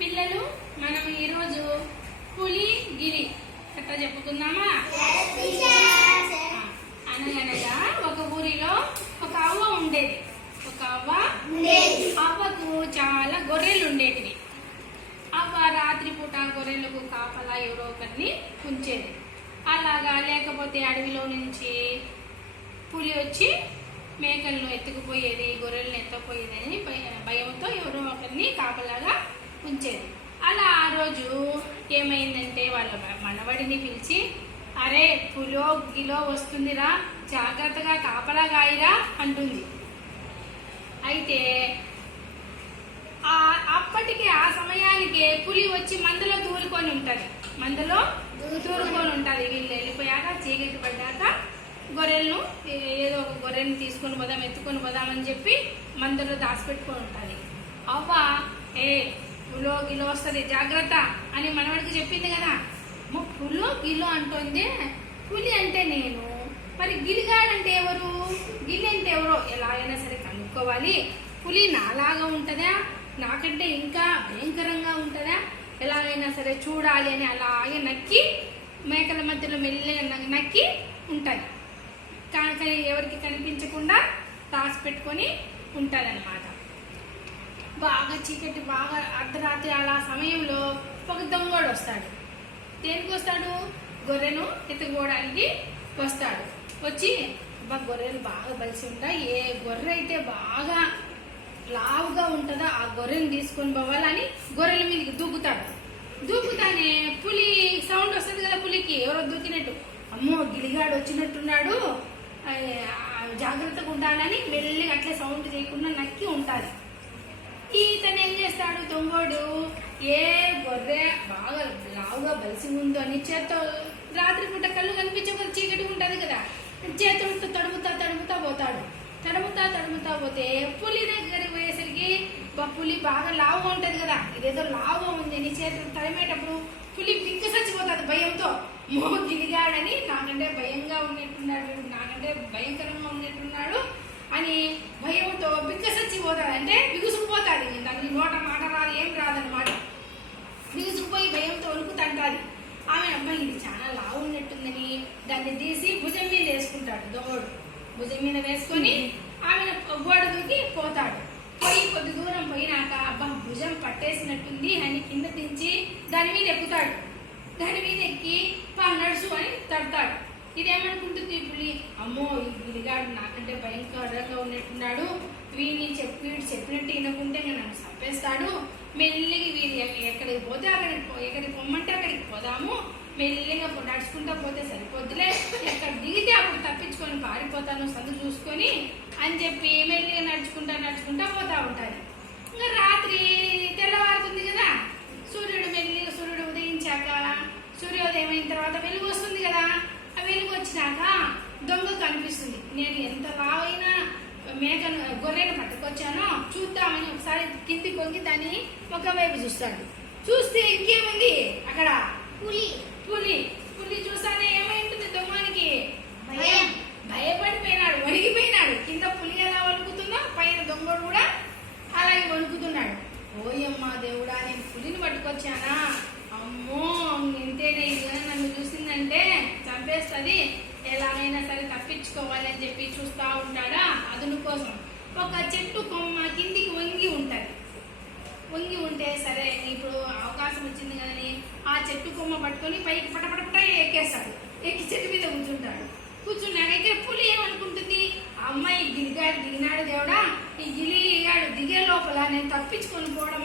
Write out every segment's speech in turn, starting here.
పిల్లలు మనం ఈరోజు పులిగిరి కథ చెప్పుకుందామా? అనగనగా ఒక ఊరిలో ఒక అవ్వ ఉండేది. ఒక అవ్వ అవ్వకు చాలా గొర్రెలు ఉండేటివి. అవ్వ రాత్రిపూట గొర్రెలకు కాపలా ఎవరో ఒకరిని ఉంచేది. అలాగా లేకపోతే అడవిలో నుంచి పులి వచ్చి మేకలను ఎత్తుకుపోయేది గొర్రెలను ఎత్తకపోయేది అని భయ- భయంతో ఎవరో ఒకరిని కాపలాగా ఉంచేది అలా ఆ రోజు ఏమైందంటే వాళ్ళ మనవడిని పిలిచి అరే పులో గిలో వస్తుందిరా జాగ్రత్తగా కాపలా గాయరా అంటుంది. అయితే ఆ అప్పటికి ఆ సమయానికి పులి వచ్చి మందులో దూరుకొని ఉంటుంది. మందులో దూరుకొని ఉంటుంది. వీళ్ళు వెళ్ళిపోయాక చీకటి పడ్డాక గొర్రెలను ఏదో ఒక గొర్రెని తీసుకొని పోదాం ఎత్తుకొని పోదామని చెప్పి మందలో దాచిపెట్టుకొని ఉంటుంది. అవ్వ ఏ ఉలో గిలో వస్తుంది. జాగ్రత్త అని మనవాడికి చెప్పింది కదా. మా పులో గిలో అంటుంది. పులి అంటే నేను. మరి గిలిగాడంటే ఎవరు? గిల్లి అంటే ఎవరో? ఎలా అయినా సరే కనుక్కోవాలి. పులి నాలాగా ఉంటుందా? నాకంటే ఇంకా భయంకరంగా ఉంటుందా? ఎలాగైనా సరే చూడాలి అని అలాగే నక్కి మేకల మధ్యలో మెల్లగా నక్కి ఉంటుంది కానీ ఎవరికి కనిపించకుండా దాచి పెట్టుకొని ఉంటుంది బాగా చీకటి బాగా అర్ధరాత్రి అలా సమయంలో ఒక దొంగోడు వస్తాడు. దేనికి వస్తాడు? గొర్రెను ఎత్తుకోవడానికి వస్తాడు. వచ్చి అబ్బా గొర్రెలు బాగా బలిసి ఉంటాయి. ఏ గొర్రె అయితే బాగా లావుగా ఉంటుందో ఆ గొర్రెను తీసుకొని పోవాలని గొర్రెల మీదకి దూకుతాడు. దూకుతానే పులి సౌండ్ వస్తుంది కదా పులికి ఎవరో దూకినట్టు. అమ్మో గిలిగాడు వచ్చినట్టున్నాడు. జాగ్రత్తగా ఉండాలని మెల్లిగా అట్లే సౌండ్ చేయకుండా నక్కి ఉంటుంది. ఈతను ఏం చేస్తాడు? దొంగోడు. ఏ గొర్రె బాగా లావుగా బలిసి ఉందో అని చేత్తో రాత్రిపూట కళ్ళు కనిపించకపోతే చీకటి ఉంటుంది కదా. చేతులతో తడుముతా తడుముతా పోతాడు. తడుముతా తడుముతా పోతే పులి దగ్గరికి పోయేసరికి పులి బాగా లావుగా ఉంటుంది కదా. ఇదేదో లావుగా ఉంది అని చేతులు తడిమేటప్పుడు పులి పిక్క చచ్చిపోతుంది భయంతో. మో గిలిగాడని నాకంటే భయంగా ఉన్నట్టున్నాడు నాకంటే భయంకరంగా ఉన్నట్టున్నాడు. అని భయంతో బిగ్గసచ్చిపోతాడు అంటే బిగుసుకుపోతాడు దాన్ని నోట మాట రాదు ఏం రాదనమాట బిగుసుకుపోయి భయంతో వణుకుతంటాది ఆమె అమ్మాయి ఇది చాలా లావు ఉన్నట్టుందని దాన్ని తీసి భుజం మీద వేసుకుంటాడు దోడు భుజం మీద వేసుకొని ఆమెను గోడ దూకి పోతాడు. పోయి కొద్ది దూరం పోయినాక అబ్బా భుజం పట్టేసినట్టుంది అని కింద దించి దాని మీద ఎక్కుతాడు. దాని మీద ఎక్కి పా నడుచు అని తడతాడు. ఇదేమనుకుంటుంది పులి అమ్మో ఈ పులిగాడు నాకంటే భయంకరంగా ఉన్నట్టున్నాడు. వీడిని చెప్పి వీడు చెప్పినట్టు వినకుంటే ఇంకా నన్ను చంపేస్తాడు. మెల్లిగా వీరి ఎక్కడికి పోతే అక్కడికి పో- ఎక్కడికి పొమ్మంటే అక్కడికి పోదాము. మెల్లిగా నడుచుకుంటా పోతే సరిపోద్దులే. ఎక్కడ దిగితే అప్పుడు తప్పించుకొని పారిపోతాను సందు చూసుకొని అని చెప్పి మెల్లిగా నడుచుకుంటా నడుచుకుంటా పోతా ఉంటాను ఇంకా రాత్రి తెల్లవారుతుంది కదా సూర్యుడు మెల్లిగా సూర్యుడు ఉదయించాక సూర్యోదయం అయిన తర్వాత వెలుగు వస్తుంది కదా ఆ వెలుగు వచ్చినాక దొంగ కనిపిస్తుంది నేను ఎంత లావైనా మేకను గొర్రెను పట్టుకొచ్చానో చూద్దామని ఒకసారి కింది కొంగి దాన్ని ఒకవైపు చూస్తాడు. చూస్తే ఇంకేముంది? అక్కడ పులి. పులి. పులి చూస్తానే ఏమైంటుంది దొంగనికి భయం. భయపడిపోయినాడు వణిగిపోయినాడు కింద పులి ఎలా వణుకుతుందో పైన దొంగడు కూడా అలాగే వణుకుతున్నాడు. ఓయమ్మ దేవుడా నేను పులిని పట్టుకొచ్చానా? అమ్మో ఇంతేనే నన్ను చూసిందంటే చంపేస్తుంది. ఎలాగైనా సరే తప్పించుకోవాలని చెప్పి చూస్తా ఉంటాడా? అదును కోసం. ఒక చెట్టు కొమ్మ కిందికి వంగి ఉంటది. వంగి ఉంటే సరే ఇప్పుడు అవకాశం వచ్చింది కదని ఆ చెట్టు కొమ్మ పట్టుకొని పైకి పటపటపట ఎక్కేస్తాడు. ఎక్కి చెట్టు మీద కూర్చుంటాడు. కూర్చున్నాక ఇక్కడ పులి ఏమనుకుంటుంది? అమ్మాయి దిగాడు దిగినాడు దేవుడా ఈ గిలిగాడు దిగే లోపల నేను తప్పించుకొని పోవడం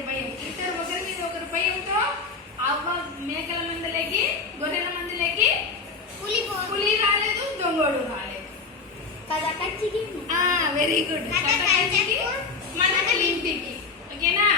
ఒకరి భయం ఇద్దరు ఒకరి మీద ఒకరి భయంతో అవ్వ మేకల మందులకి గొర్రెల మందులకి పులి పులి రాలేదు దొంగోడు రాలేదు. వెరీ గుడ్ మన ఇంటికి. ఓకేనా?